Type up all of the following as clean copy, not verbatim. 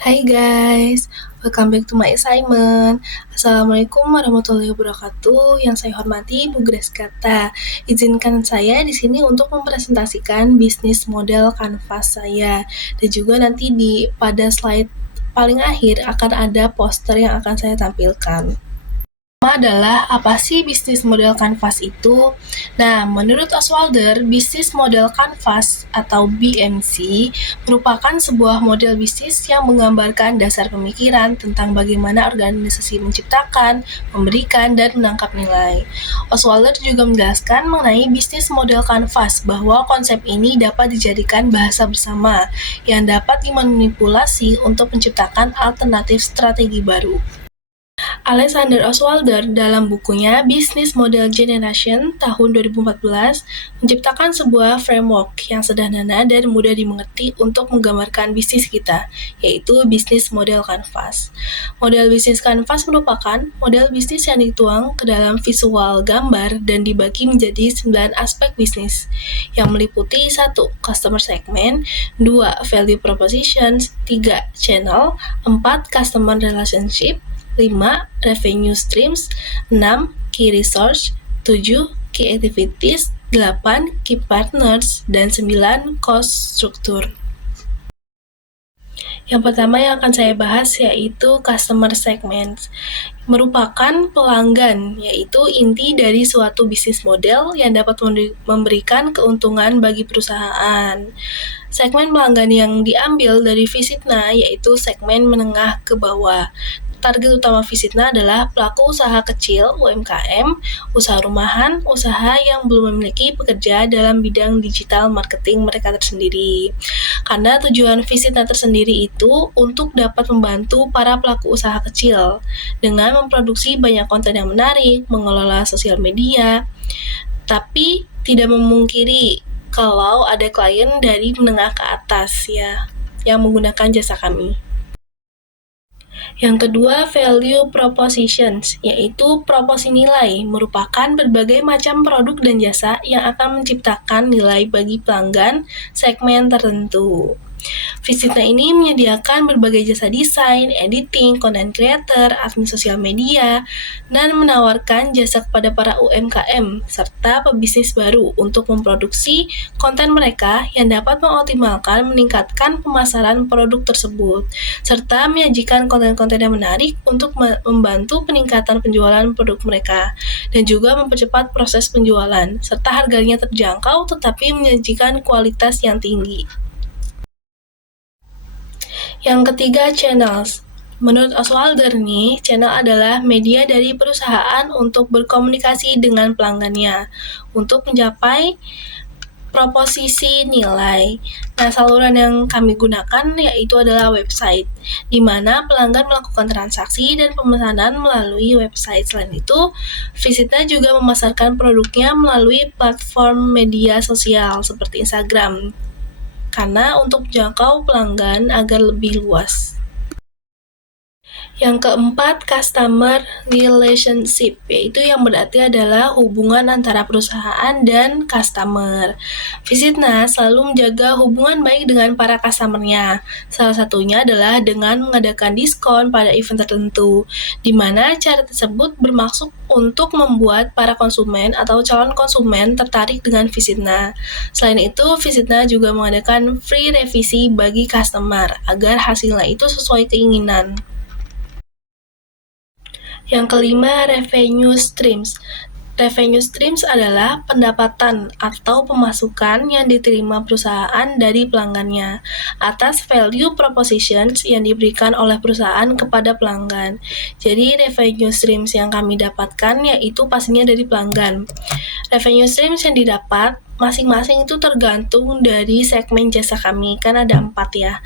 Hai guys, welcome back to my assignment. Assalamualaikum warahmatullahi wabarakatuh. Yang saya hormati Bu Grace Gata. Izinkan saya di sini untuk mempresentasikan bisnis model kanvas saya. Dan juga nanti pada slide paling akhir akan ada poster yang akan saya tampilkan. Pertama adalah, apa sih bisnis model kanvas itu? Nah, menurut Oswalder, bisnis model kanvas atau BMC merupakan sebuah model bisnis yang menggambarkan dasar pemikiran tentang bagaimana organisasi menciptakan, memberikan, dan menangkap nilai. Oswalder juga menjelaskan mengenai bisnis model kanvas bahwa konsep ini dapat dijadikan bahasa bersama yang dapat dimanipulasi untuk menciptakan alternatif strategi baru. Alexander Oswalder dalam bukunya Business Model Generation tahun 2014 menciptakan sebuah framework yang sederhana dan mudah dimengerti untuk menggambarkan bisnis kita, yaitu bisnis model kanvas. Model bisnis kanvas merupakan model bisnis yang dituang ke dalam visual gambar dan dibagi menjadi 9 aspek bisnis, yang meliputi 1. Customer segment, 2. Value propositions, 3. Channel, 4. Customer relationship, 5. Revenue streams, 6. Key resource, 7. Key activities, 8. Key partners, dan 9. Cost structure. Yang pertama yang akan saya bahas yaitu customer segment. Merupakan pelanggan, yaitu inti dari suatu bisnis model yang dapat memberikan keuntungan bagi perusahaan. Segmen pelanggan yang diambil dari Visitna yaitu segmen menengah ke bawah. Target utama Visitna adalah pelaku usaha kecil (UMKM), usaha rumahan, usaha yang belum memiliki pekerja dalam bidang digital marketing mereka tersendiri. Karena tujuan Visitna tersendiri itu untuk dapat membantu para pelaku usaha kecil dengan memproduksi banyak konten yang menarik, mengelola sosial media, tapi tidak memungkiri kalau ada klien dari menengah ke atas ya yang menggunakan jasa kami. Yang kedua, value propositions, yaitu proporsi nilai, merupakan berbagai macam produk dan jasa yang akan menciptakan nilai bagi pelanggan segmen tertentu. Visitna ini menyediakan berbagai jasa desain, editing, content creator, admin sosial media, dan menawarkan jasa kepada para UMKM serta pebisnis baru untuk memproduksi konten mereka yang dapat mengoptimalkan meningkatkan pemasaran produk tersebut, serta menyajikan konten-konten yang menarik untuk membantu peningkatan penjualan produk mereka, dan juga mempercepat proses penjualan, serta harganya terjangkau tetapi menyajikan kualitas yang tinggi. Yang ketiga, channels. Menurut Oswalder nih, channel adalah media dari perusahaan untuk berkomunikasi dengan pelanggannya untuk mencapai proposisi nilai. Nah, saluran yang kami gunakan yaitu adalah website, di mana pelanggan melakukan transaksi dan pemesanan melalui website. Selain itu, Visitna juga memasarkan produknya melalui platform media sosial seperti Instagram, karena untuk menjangkau pelanggan agar lebih luas. Yang keempat, customer relationship, yaitu yang berarti adalah hubungan antara perusahaan dan customer. Visitna selalu menjaga hubungan baik dengan para customer-nya. Salah satunya adalah dengan mengadakan diskon pada event tertentu, di mana cara tersebut bermaksud untuk membuat para konsumen atau calon konsumen tertarik dengan Visitna. Selain itu, Visitna juga mengadakan free revisi bagi customer agar hasilnya itu sesuai keinginan. Yang kelima, revenue streams. Revenue streams adalah pendapatan atau pemasukan yang diterima perusahaan dari pelanggannya atas value propositions yang diberikan oleh perusahaan kepada pelanggan. Jadi revenue streams yang kami dapatkan yaitu pastinya dari pelanggan. Revenue streams yang didapat masing-masing itu tergantung dari segmen jasa kami, kan ada 4 ya.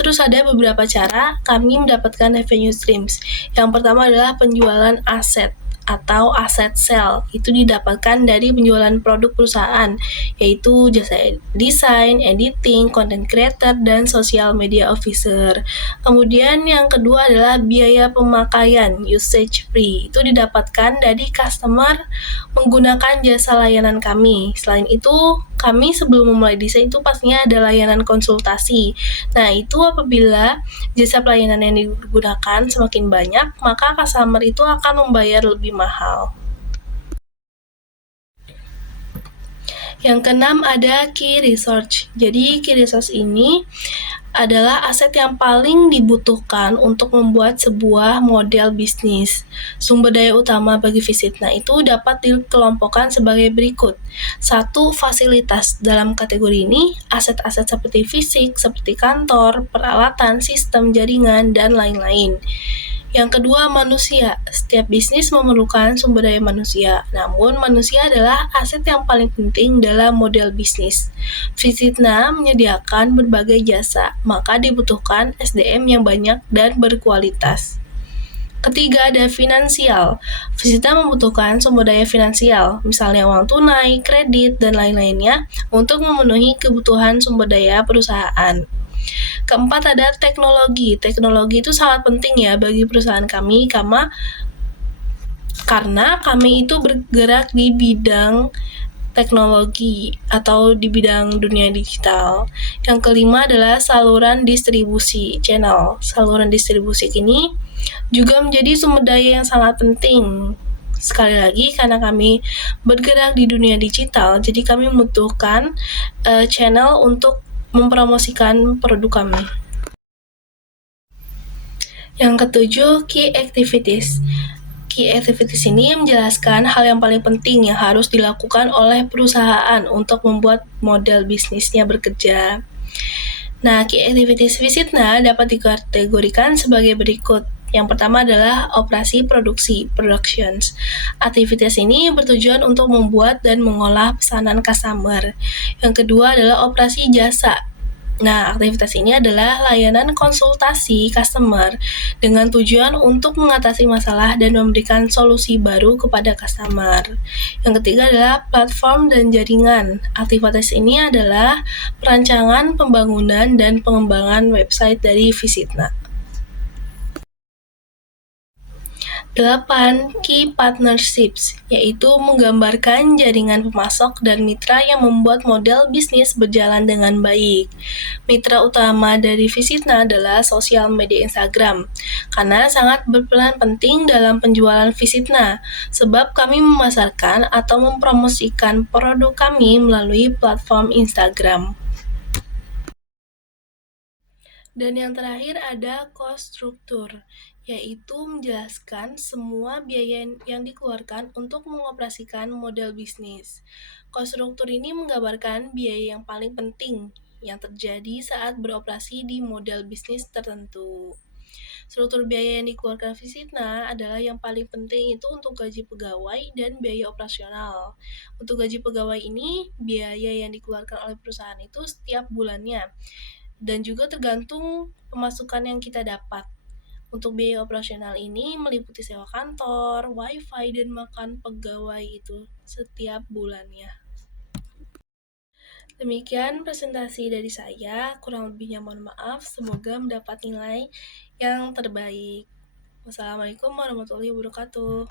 Terus ada beberapa cara kami mendapatkan revenue streams. Yang pertama adalah penjualan aset atau aset sale, itu didapatkan dari penjualan produk perusahaan, yaitu jasa desain, editing, content creator, dan social media officer. Kemudian yang kedua adalah biaya pemakaian, usage fee, itu didapatkan dari customer menggunakan jasa layanan kami. Selain itu, kami sebelum memulai desain itu pastinya ada layanan konsultasi. Nah, itu apabila jasa pelayanan yang digunakan semakin banyak, maka customer itu akan membayar lebih mahal. Yang keenam ada key research. Jadi key research ini adalah aset yang paling dibutuhkan untuk membuat sebuah model bisnis. Sumber daya utama bagi Visitna itu dapat dikelompokkan sebagai berikut. 1. Fasilitas. Dalam kategori ini, aset-aset seperti fisik, seperti kantor, peralatan, sistem, jaringan, dan lain-lain. Yang kedua, manusia. Setiap bisnis memerlukan sumber daya manusia, namun manusia adalah aset yang paling penting dalam model bisnis. Visitna menyediakan berbagai jasa, maka dibutuhkan SDM yang banyak dan berkualitas. Ketiga, ada finansial. Visitna membutuhkan sumber daya finansial, misalnya uang tunai, kredit, dan lain-lainnya, untuk memenuhi kebutuhan sumber daya perusahaan. Keempat, ada teknologi. Teknologi itu sangat penting ya bagi perusahaan kami, karena kami itu bergerak di bidang teknologi atau di bidang dunia digital. Yang kelima adalah saluran distribusi channel. Saluran distribusi ini juga menjadi sumber daya yang sangat penting. Sekali lagi, karena kami bergerak di dunia digital, jadi kami membutuhkan channel untuk mempromosikan produk kami. Yang ketujuh, key activities. Key activities ini menjelaskan hal yang paling penting yang harus dilakukan oleh perusahaan untuk membuat model bisnisnya bekerja. Nah, key activities Visitna dapat dikategorikan sebagai berikut. Yang pertama adalah operasi produksi, productions. Aktivitas ini bertujuan untuk membuat dan mengolah pesanan customer. Yang kedua adalah operasi jasa. Nah, aktivitas ini adalah layanan konsultasi customer dengan tujuan untuk mengatasi masalah dan memberikan solusi baru kepada customer. Yang ketiga adalah platform dan jaringan. Aktivitas ini adalah perancangan, pembangunan, dan pengembangan website dari Visitna. 8. Key partnerships, yaitu menggambarkan jaringan pemasok dan mitra yang membuat model bisnis berjalan dengan baik. Mitra utama dari Visitna adalah sosial media Instagram, karena sangat berperan penting dalam penjualan Visitna, sebab kami memasarkan atau mempromosikan produk kami melalui platform Instagram. Dan yang terakhir ada cost structure, yaitu menjelaskan semua biaya yang dikeluarkan untuk mengoperasikan model bisnis. Cost structure ini menggambarkan biaya yang paling penting yang terjadi saat beroperasi di model bisnis tertentu. Struktur biaya yang dikeluarkan Visitna adalah yang paling penting itu untuk gaji pegawai dan biaya operasional. Untuk gaji pegawai ini, biaya yang dikeluarkan oleh perusahaan itu setiap bulannya, dan juga tergantung pemasukan yang kita dapat. Untuk biaya operasional ini meliputi sewa kantor, wifi, dan makan pegawai itu setiap bulannya. Demikian presentasi dari saya, kurang lebihnya mohon maaf, semoga mendapat nilai yang terbaik. Wassalamualaikum warahmatullahi wabarakatuh.